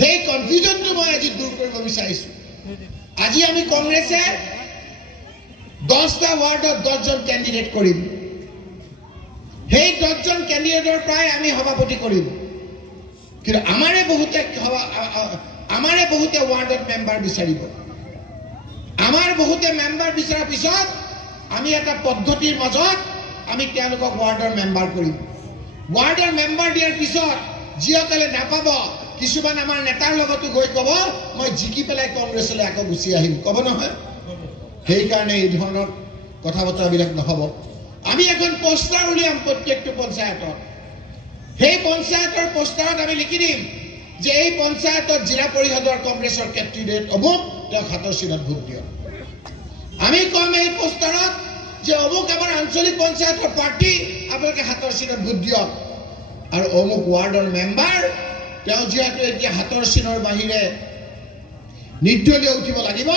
সেই কনফিউজনটো মই আজি দূৰ কৰিব বিচাৰিছোঁ। আজি আমি কংগ্ৰেছে 10টা ৱাৰ্ডত 10জন কেণ্ডিডেট কৰিম। সেই 10জন কেণ্ডিডেটৰ প্ৰায় আমি সভাপতি কৰিম, কিন্তু আমাৰে বহুতে ৱাৰ্ডত মেম্বাৰ বিচাৰিব। আমাৰ বহুতে মেম্বাৰ বিচৰাৰ পিছত আমি এটা পদ্ধতিৰ মাজত আমি তেওঁলোকক ৱাৰ্ডৰ মেম্বাৰ কৰিম। ৱাৰ্ডৰ মেম্বাৰ দিয়াৰ পিছত যিসকলে নাপাব, কিছুমান আমাৰ নেতাৰ লগতো গৈ ক'ব মই জিকি পেলাই কংগ্ৰেছলৈ আকৌ গুচি আহিম, ক'ব নহয়? সেইকাৰণে এই ধৰণৰ কথা বতৰাবিলাক নহ'ব। আমি এখন পোষ্টাৰ উলিয়াম প্ৰত্যেকটো পঞ্চায়তত। সেই পঞ্চায়তৰ পোষ্টাৰত আমি লিখি দিম যে এই পঞ্চায়তত জিলা পৰিষদৰ কংগ্ৰেছৰ কেণ্ডিডেট অমুক, তেওঁক হাতৰ চিনত ভোট দিয়ক। আমি কম এই পোষ্টাৰত যে অমুক আমাৰ আঞ্চলিক পঞ্চায়তৰ পাৰ্টি, আপোনালোকে হাতৰ চিনত ভোট দিয়ক। আৰু অমুক ৱাৰ্ডৰ মেম্বাৰ, তেওঁ যিহেতু এতিয়া হাতৰ চিনৰ বাহিৰে নিৰ্দলীয় উঠিব লাগিব,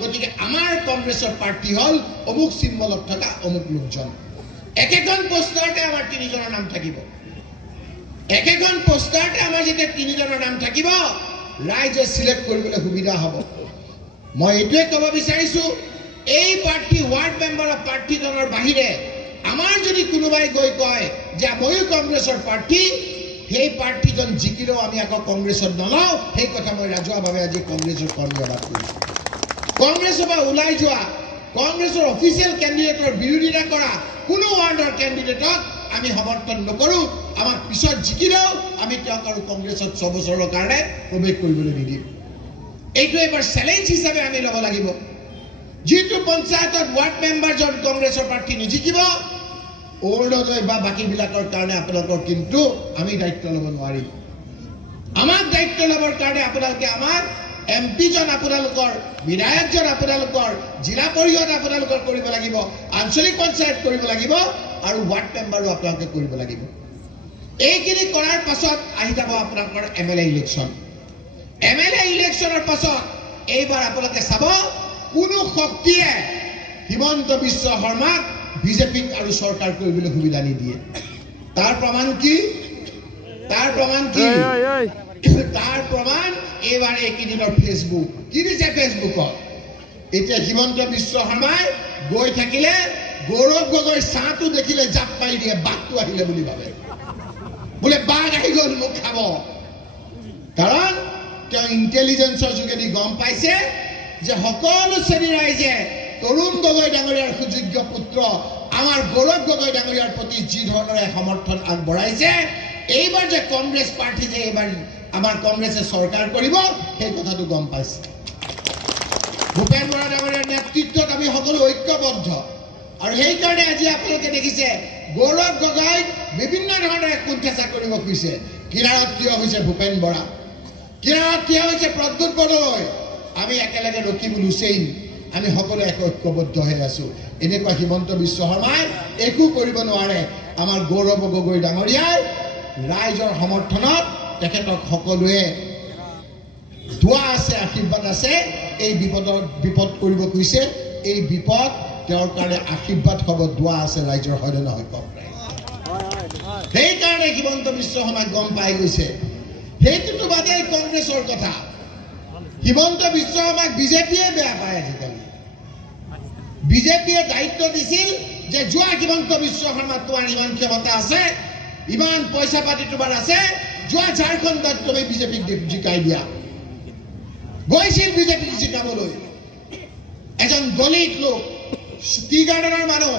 গতিকে আমাৰ কংগ্ৰেছৰ পাৰ্টি হ'ল অমুক চিম্বলত থকা অমুক লোকজন। একেখন পোষ্টাৰতে আমাৰ 3জনৰ নাম থাকিব। একেখন পোষ্টাৰতে আমাৰ যেতিয়া 3জনৰ নাম থাকিব, ৰাইজে চিলেক্ট কৰিবলৈ সুবিধা হ'ব। মই এইটোৱে ক'ব বিচাৰিছোঁ, এই পাৰ্টি ৱাৰ্ড মেম্বাৰৰ প্ৰাৰ্থীজনৰ বাহিৰে আমাৰ যদি কোনোবাই গৈ কয় যে ময়ো কংগ্ৰেছৰ প্ৰাৰ্থী, সেই প্ৰাৰ্থীজন জিকিলেও আমি আকৌ কংগ্ৰেছত নলওঁ, সেই কথা মই ৰাজহুৱাভাৱে আজি কংগ্ৰেছৰ কৰ্মীসভাত কৈছোঁ। কংগ্ৰেছৰ পৰা ওলাই যোৱা, কংগ্ৰেছৰ অফিচিয়েল কেণ্ডিডেটৰ বিৰোধিতা কৰা কোনো ৱাৰ্ডৰ কেণ্ডিডেটক আমি সমৰ্থন নকৰোঁ। আমাক পিছত জিকিলেও আমি তেওঁক আৰু কংগ্ৰেছত 6 বছৰৰ কাৰণে প্ৰৱেশ কৰিবলৈ নিদিম। এইটো এবাৰ চেলেঞ্জ হিচাপে আমি ল'ব লাগিব। যিটো পঞ্চায়তত ৱাৰ্ড মেম্বাৰজন কংগ্ৰেছৰ প্ৰাৰ্থী নিজিকিব, অৰুণোদয় বা বাকীবিলাকৰ কাৰণে আপোনালোকৰ কিন্তু আমি দায়িত্ব ল'ব নোৱাৰিম। আমাক দায়িত্ব ল'বৰ কাৰণে আপোনালোকে আমাক এমপিজন আপোনালোকৰ, বিধায়কজন আপোনালোকৰ, জিলা পৰিষদ আপোনালোকৰ কৰিব লাগিব, আঞ্চলিক পঞ্চায়ত কৰিব লাগিব, আৰু ৱাৰ্ড মেম্বাৰো আপোনালোকে কৰিব লাগিব। এইখিনি কৰাৰ পাছত আহি যাব আপোনালোকৰ MLA ইলেকশ্যন। MLA ইলেকশ্যনৰ পাছত এইবাৰ আপোনালোকে চাব, কোনো শক্তিয়ে হিমন্ত বিশ্ব শৰ্মাক বিজেপিক আৰু চৰকাৰ কৰিবলৈ সুবিধা নিদিয়ে। তাৰ প্ৰমাণ কি? তাৰ প্ৰমাণ এইবাৰ এইকেইদিনৰ ফেচবুক। কি দিছে ফেচবুকত? এতিয়া হিমন্ত বিশ্ব শৰ্মাই গৈ থাকিলে গৌৰৱ গগৈৰ চাহটো দেখিলে জাপ মাৰি দিয়ে, বাঘটো আহিলে বুলি ভাবে, বোলে বাঘ আহি গ'ল মোক খাব। কাৰণ তেওঁ ইণ্টেলিজেন্সৰ যোগেদি গম পাইছে যে সকলো শ্ৰেণীৰ ৰাইজে তৰুণ গগৈ ডাঙৰীয়াৰ সুযোগ্য পুত্ৰ আমাৰ গৌৰৱ গগৈ ডাঙৰীয়াৰ প্ৰতি যি ধৰণৰে সমৰ্থন আগবঢ়াইছে, এইবাৰ যে কংগ্ৰেছ পাৰ্টি যে এইবাৰ আমাৰ কংগ্ৰেছে চৰকাৰ কৰিব, সেই কথাটো গম পাইছে। ভূপেন বৰা ডাঙৰীয়াৰ নেতৃত্বত আমি সকলো ঐক্যবদ্ধ, আৰু সেইকাৰণে আজি আপোনালোকে দেখিছে গৌৰৱ গগৈক বিভিন্ন ধৰণে কুণ্ঠাচা কৰিব খুজিছে। কিনাৰত থিয় হৈছে ভূপেন বৰা, কিনাৰত থিয় হৈছে প্ৰদ্যুৎ বৰদলৈ। আমি একেলগে ৰকিবুল হুছেইন, আমি সকলো ঐক্যবদ্ধ হৈ আছো। এনেকুৱা হিমন্ত বিশ্ব শৰ্মাই একো কৰিব নোৱাৰে। আমাৰ গৌৰৱ গগৈ ডাঙৰীয়াই ৰাইজৰ সমৰ্থনত তেখেতক সকলোৱে দোৱা আছে, আশীৰ্বাদ আছে। এই বিপদ কৰিব খুজিছে, এই বিপদ তেওঁৰ কাৰণে আশীৰ্বাদ হ'ব, দোৱা আছে ৰাইজৰ, হয়নে নহয় কওক? সেইকাৰণে হিমন্ত বিশ্ব শৰ্মাই গম পাই গৈছে। সেইটোতো বাদেই কংগ্ৰেছৰ কথা, হিমন্ত বিশ্ব শৰ্মাক বিজেপিয়ে বেয়া পায়। আজিকালি বিজেপিয়ে দায়িত্ব দিছিল যে যোৱা হিমন্ত বিশ্ব শৰ্মা, তোমাৰ ইমান ক্ষমতা আছে, ইমান পইচা পাতি তোমাৰ আছে, যোৱা ঝাৰখণ্ডত তুমি বিজেপিক জিকাই দিয়া। গৈছিল বিজেপিক জিকাবলৈ এজন দলিত লোক, টি গাৰ্ডেনৰ মানুহ,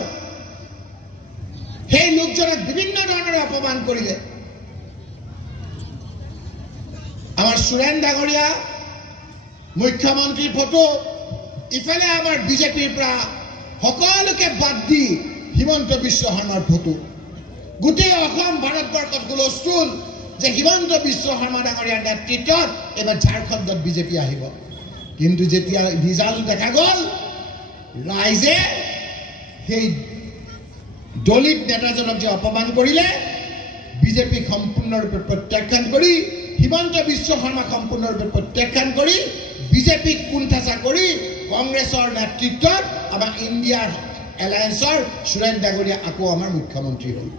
সেই লোকজনক বিভিন্ন ধৰণেৰে অপমান কৰিলে। আমাৰ সুৰেন ডাঙৰীয়া মুখ্যমন্ত্ৰীৰ ফটো, ইফালে আমাৰ বিজেপিৰ পৰা সকলোকে বাদ দি হিমন্ত বিশ্ব শৰ্মাৰ ফটো। গোটেই অসম ভাৰতবৰ্ষত হুলস্থুল যে হিমন্ত বিশ্ব শৰ্মা ডাঙৰীয়াৰ নেতৃত্বত এইবাৰ ঝাৰখণ্ডত বিজেপি আহিব। কিন্তু যেতিয়া ৰিজাল্ট দেখা গ'ল, ৰাইজে সেই দলিত নেতাজনক যে অপমান কৰিলে, বিজেপিক সম্পূৰ্ণৰূপে প্ৰত্যাখ্যান কৰি, হিমন্ত বিশ্ব শৰ্মাক সম্পূৰ্ণৰূপে প্ৰত্যাখ্যান কৰি, বিজেপিক কুণ্ঠাচা কৰি কংগ্ৰেছৰ নেতৃত্বত আমাৰ ইণ্ডিয়াৰ এলায়েন্সৰ সুৰেন ডাঙৰীয়া আকৌ আমাৰ মুখ্যমন্ত্ৰী হ'ল।